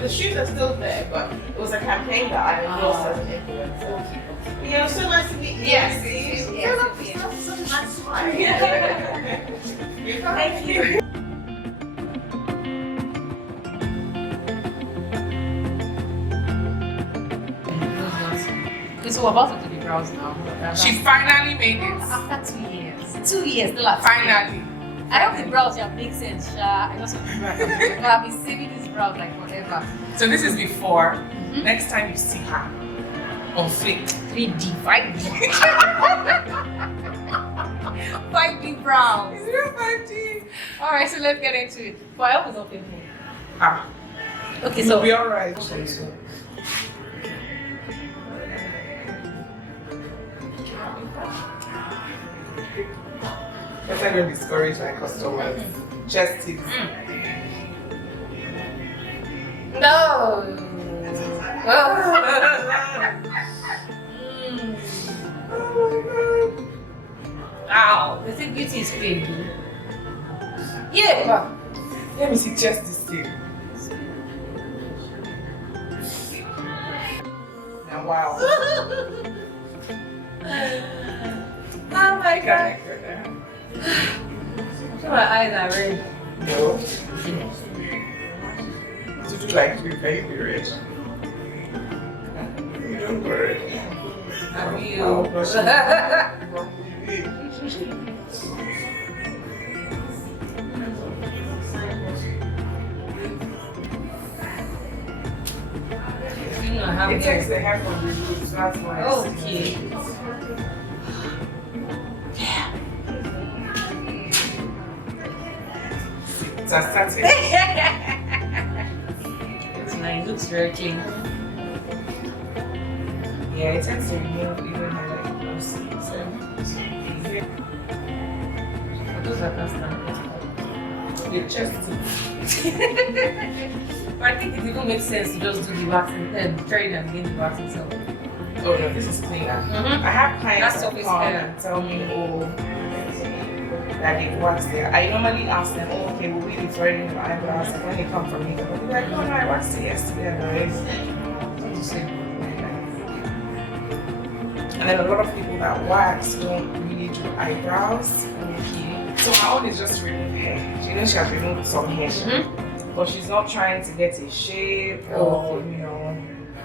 The shoes are still there, but it was a campaign that I endorsed as an influencer. Yeah, it was so nice to meet you. Yes, so nice. Thank you. So we're about to do the brows now. She finally made it. After 2 years. 2 years, still at Finally. I hope the brows shall make sense, Sha. I just want to I'll be saving these brows like forever. So this is before. Next time you see her on Flick. 3D, 5D. 5D brows. Is it 5D? Alright, so let's get into it. But I hope it's not painful. Okay, You'll so be alright. Better don't discourage my customers. Just it. no. Ow, they think beauty is pain. Yeah. Let me see just this thing. Now, wow. Oh my god. So my eyes are red. No. Did you like to be baby red? Don't worry. Are you? I have It takes the hair from the roots, that's why. Okay. It's a static. It's nice, it looks very clean. Yeah, it tends to remove even highlight. Those are custom. The chest. But I think it even makes sense to just do the waxing and try it and get the waxing so. Oh no, this is cleaner. I have clients That's that always come fair. and tell me, oh, that they waxed there. I normally ask them, oh, okay, will we be threading your eyebrows? And when they come from me, they'll be like, no, I waxed it yesterday and And then a lot of people that wax don't really do eyebrows. So my own is just remove hair. She knows she has removed some hair, but she's not trying to get a shape or, you know,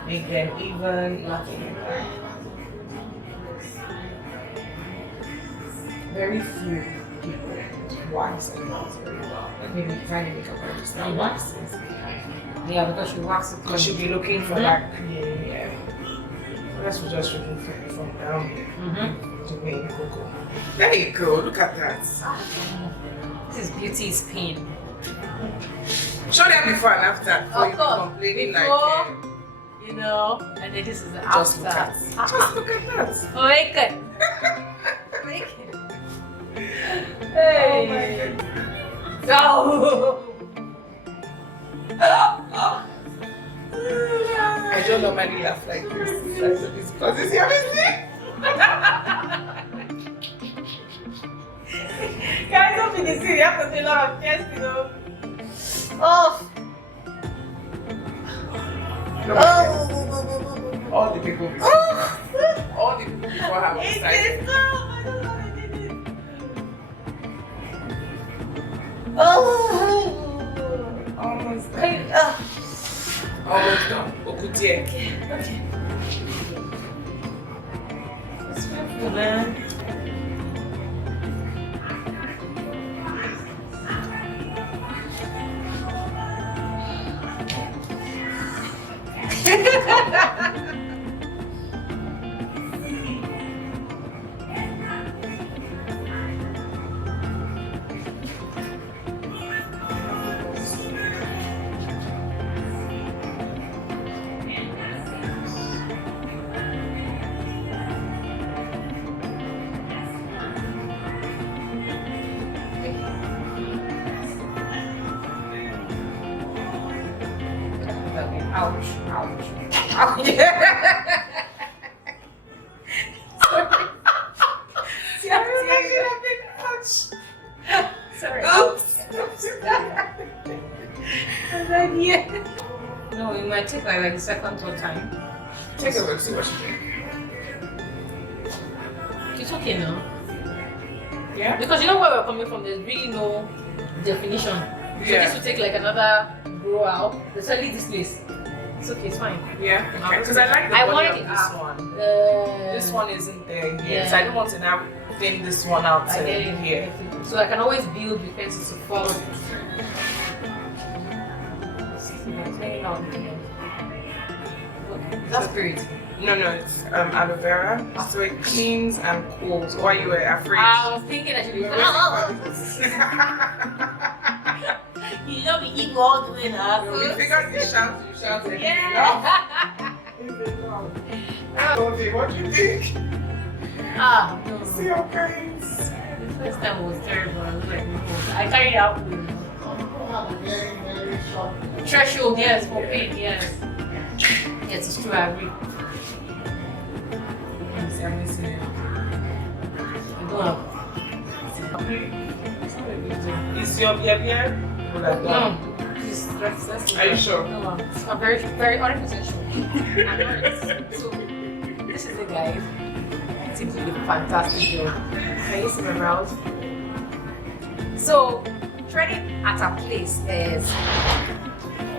make them even, nothing like that. Very few people wax their brows very well. Like maybe find a makeup artist that waxes. Yeah, because she waxes it. Because she'll be looking for that cream, yeah. Unless we just remove it from down here to make cocoa. There you go, look at that. This is beauty's pain. Show them before and after. Before you complaining before, you know, and then this is the just after. Just look at that. Make it. Make it. Hey. Oh I don't normally laugh like this. That's because it's your business. can see, you have to do a lot of chest, you know. Oh. All the people before. All the people before have It decided. is so. I don't know how I did it. Oh. Almost done. Okay. Almost done. Okutie. Okay. It's beautiful, man. Ouch, ouch, ouch. Sorry. Oops. No, it might take like the second or time. Take a look, see what she did. It's okay now. Yeah? Because you know where we're coming from, there's really no definition. So this will take like another grow out. There's only this place. It's okay, it's fine. Yeah? Okay. Because I like the I body wanted of it this up. one. This This one isn't there yet. Yeah. So I don't want to now thin this one out I to get it here. So I can always build defenses to follow. That's great. No, it's aloe vera. So it cleans and cools. Why you were afraid? I was thinking I should be. You know the ego all doing that. We figured you shout. Yeah. Okay, what do you think? Ah, no. See your pains. The first time was terrible. I was like, no. I carried out with threshold, yes, for pain, yes. Yes, it's true, I agree. I'm missing it. I don't have. Is your beer? No, please, that's Are you sure? No, I'm very, very 100% sure. I'm not. So, this is it, guys. It seems really fantastic job. Can you see my brows? So, threading at a place is.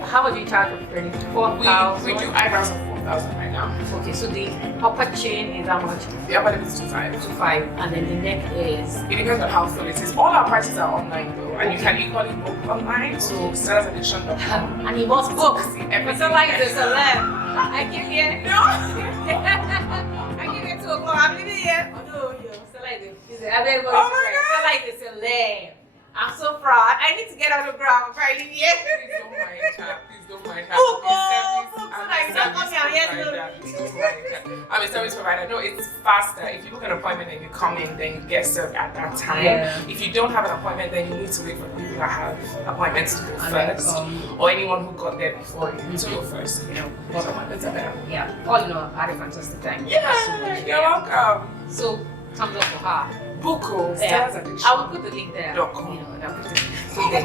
How much do you charge for threading? 4,000. We do eyebrows of 4,000 right now. Okay, so the upper chain is how much? The upper lip is 2,500. 2,500, and then the neck is. It depends on how full it is. All our prices are online though, and you can equally book online. So sellersaddiction.com. And you must book. Everything. So like the celeb. I came here. No. I came here 2 o'clock. I'm leaving here. Oh no, you so like the. I mean, Oh my God. So like the celeb. I'm so proud. I need to get out of the ground before I leave here. Please don't mind her. Please don't mind her. Book, I'm a so that you don't come here. Yes, no. Please don't mind her. I'm a service provider. No, it's faster. If you book an appointment and you come in, then you get served at that time. Yeah. If you don't have an appointment, then you need to wait for the people that have appointments to go And then first, come. or anyone who got there before you to go first. You know, Well, appointments are better. Yeah. All in all, I had a fantastic time. Thank you so Yeah, much. you're welcome. So, thumbs up for her. Buko, Yeah. I will put the link there. .com. You know, I'll put it. So then,